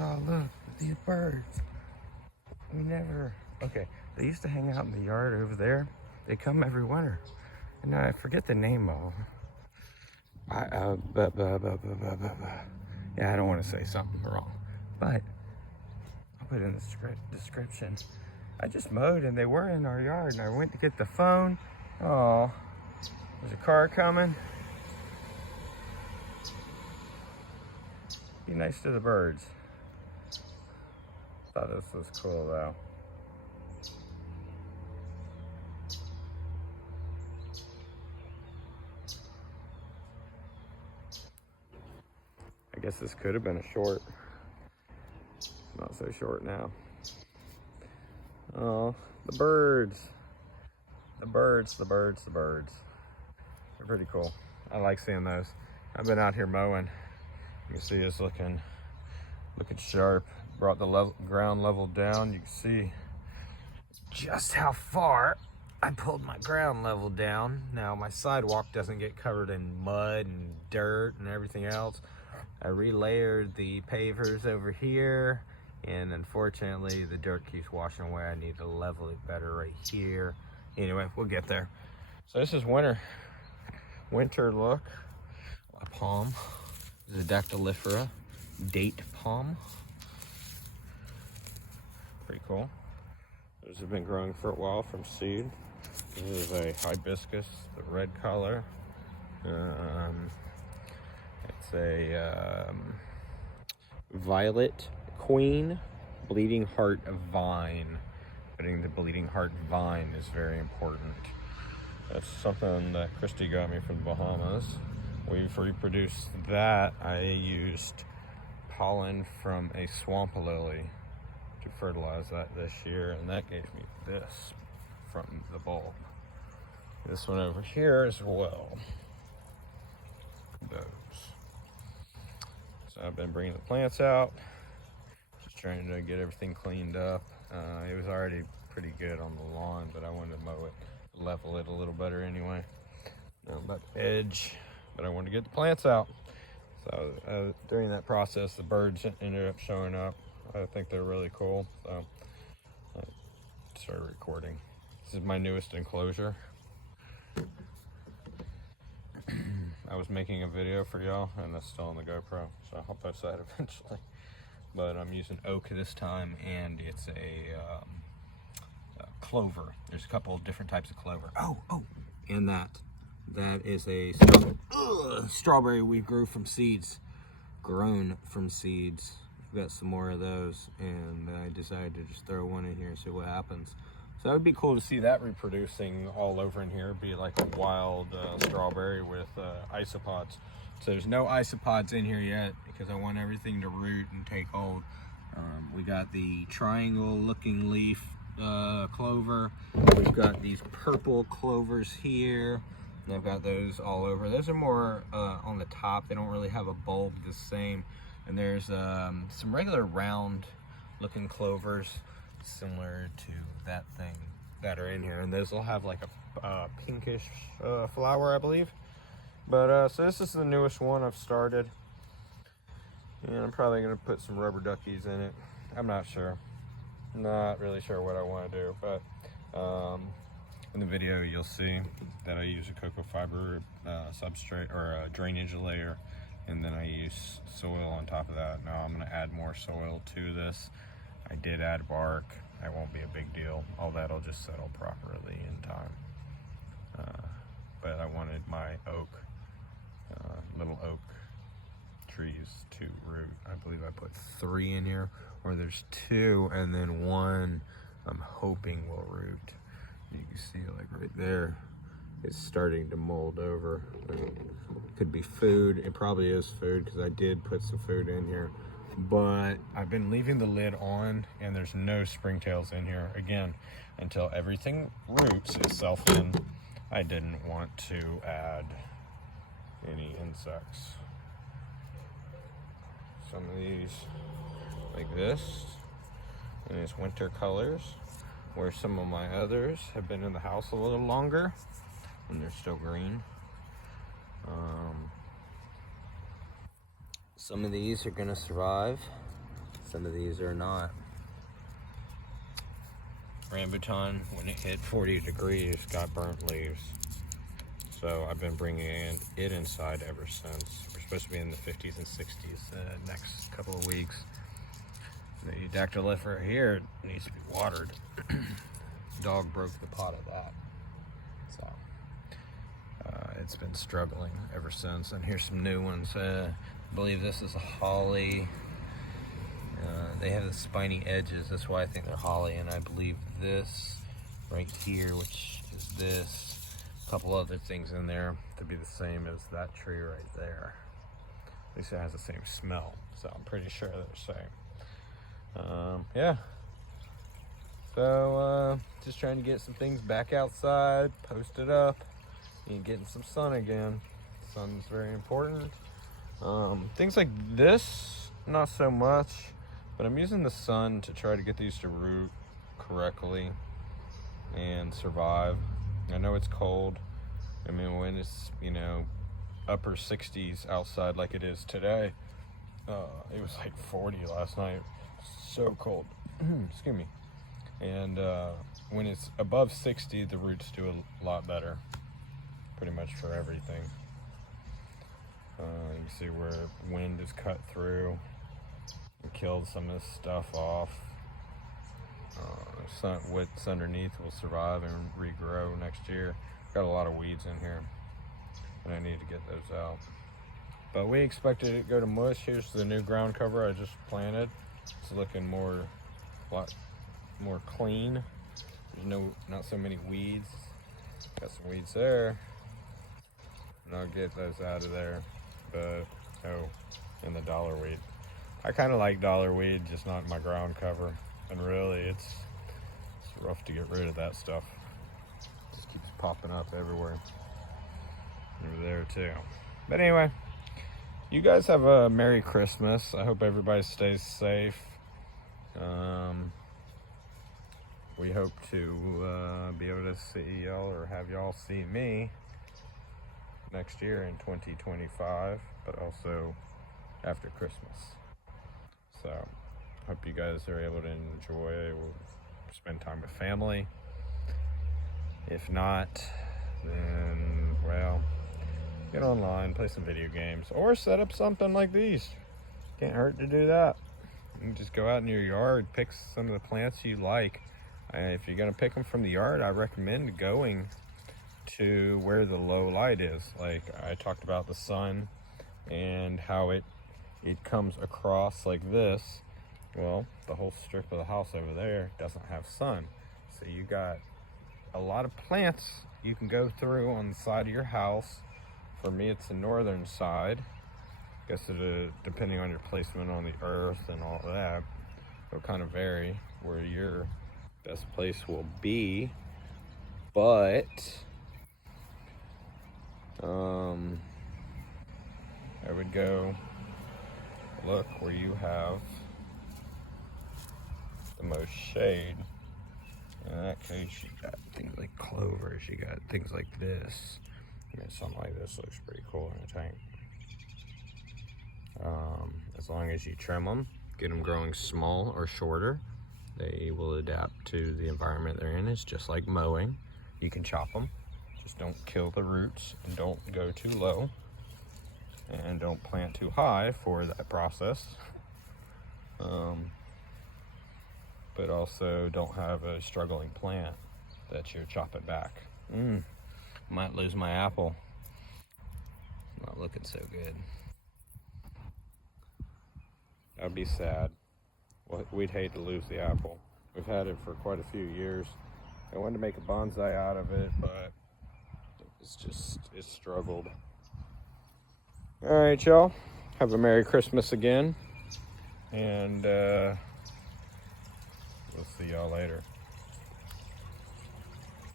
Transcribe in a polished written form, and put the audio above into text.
y'all, look, these birds. We never, okay, they used to hang out in the yard over there. They come every winter. And I forget the name of them. Yeah, I don't want to say something wrong, but I'll put it in the description. I just mowed and they were in our yard, and I went to get the phone. Oh, there's a car coming. Be nice to the birds. Thought this was cool though. I guess this could have been a short. Not so short now. Oh, the birds. The birds. They're pretty cool. I like seeing those. I've been out here mowing. You can see it's looking sharp. Brought the ground level down. You can see just how far I pulled my ground level down. Now my sidewalk doesn't get covered in mud and dirt and everything else. I relayered the pavers over here, and unfortunately the dirt keeps washing away. I need to level it better right here. Anyway, we'll get there. So this is winter look. A palm. This is a dactylifera date palm. Pretty cool. Those have been growing for a while from seed. This is a hibiscus, the red color. It's a violet queen bleeding heart vine. Putting the bleeding heart vine is very important. That's something that Christy got me from the Bahamas. We've reproduced that. I used pollen from a swamp lily to fertilize that this year, and that gave me this from the bulb. This one over here as well. Those. So I've been bringing the plants out, just trying to get everything cleaned up. It was already pretty good on the lawn, but I wanted to mow it, level it a little better anyway. About the edge, but I wanted to get the plants out. So during that process, the birds ended up showing up. I think they're really cool, so I started recording. This is my newest enclosure. I was making a video for y'all, and that's still on the GoPro, so I'll post that eventually. But I'm using oak this time, and it's a clover. There's a couple of different types of clover. Oh, and that is a strawberry we grew from seeds, grown from seeds. We've got some more of those, and I decided to just throw one in here and see what happens. So it would be cool to see that reproducing all over in here. It'd be like a wild strawberry with isopods. So there's no isopods in here yet because I want everything to root and take hold. We got the triangle looking leaf clover. We've got these purple clovers here. And I've got those all over. Those are more on the top. They don't really have a bulb the same. And there's some regular round looking clovers similar to that thing that are in here. And those will have like a pinkish flower, I believe. But so this is the newest one I've started. And I'm probably going to put some rubber duckies in it. I'm not sure. Not really sure what I want to do. But in the video you'll see that I use a cocoa fiber substrate or a drainage layer, and then I use soil on top of that. Now I'm going to add more soil to this. I did add bark. That won't be a big deal. All that'll just settle properly in time. But I wanted my oak, little oak trees to root. I believe I put 3 in here, or there's 2, and then 1 I'm hoping will root. You can see like right there, it's starting to mold over. It could be food. It probably is food because I did put some food in here. But I've been leaving the lid on, and there's no springtails in here. Again, until everything roots itself in, I didn't want to add any insects. Some of these like this, and it's winter colors, where some of my others have been in the house a little longer and they're still green. Some of these are gonna survive. Some of these are not. Rambutan, when it hit 40 degrees, got burnt leaves. So I've been bringing it inside ever since. We're supposed to be in the 50s and 60s next couple of weeks. The dactylifera here needs to be watered. Dog broke the pot of that. So it's been struggling ever since. And here's some new ones. I believe this is a holly. They have the spiny edges. That's why I think they're holly. And I believe this right here, which is this, a couple other things in there to be the same as that tree right there. At least it has the same smell. So I'm pretty sure they're the same. Yeah. So just trying to get some things back outside, posted up, and getting some sun again. Sun's very important. Things like this, not so much, but I'm using the sun to try to get these to root correctly and survive. I know it's cold. I mean, when it's, you know, upper 60s outside like it is today, it was like 40 last night. So cold. Excuse me. And when it's above 60, the roots do a lot better, pretty much for everything. You can see where wind is cut through and killed some of this stuff off. What's underneath will survive and regrow next year. Got a lot of weeds in here, and I need to get those out. But we expected it to go to mush. Here's the new ground cover I just planted. It's looking a lot more clean. There's not so many weeds. Got some weeds there, and I'll get those out of there. But and the dollar weed. I kind of like dollar weed, just not my ground cover. And really, it's rough to get rid of that stuff. It just keeps popping up everywhere. Over there too. But anyway, you guys have a Merry Christmas. I hope everybody stays safe. We hope to be able to see y'all or have y'all see me next year in 2025, but also after Christmas. So hope you guys are able to enjoy or spend time with family. If not, then, well, get online, play some video games, or set up something like these. Can't hurt to do that. You can just go out in your yard, pick some of the plants you like. If you're gonna pick them from the yard, I recommend going to where the low light is. Like I talked about the sun and how it comes across like this. Well, the whole strip of the house over there doesn't have sun. So you got a lot of plants you can go through on the side of your house. For me, it's the northern side. I guess depending on your placement on the earth and all that, it'll kind of vary where your best place will be. But I would go look where you have the most shade. In that case, you got things like clovers, you got things like this. I mean, something like this looks pretty cool in a tank. As long as you trim them, get them growing small or shorter, they will adapt to the environment they're in. It's just like mowing. You can chop them, just don't kill the roots and don't go too low. And don't plant too high for that process. But also don't have a struggling plant that you're chopping back. Might lose my apple. Not looking so good. That'd be sad. We'd hate to lose the apple. We've had it for quite a few years. I wanted to make a bonsai out of it, but it's struggled. All right, y'all. Have a Merry Christmas again. And we'll see y'all later.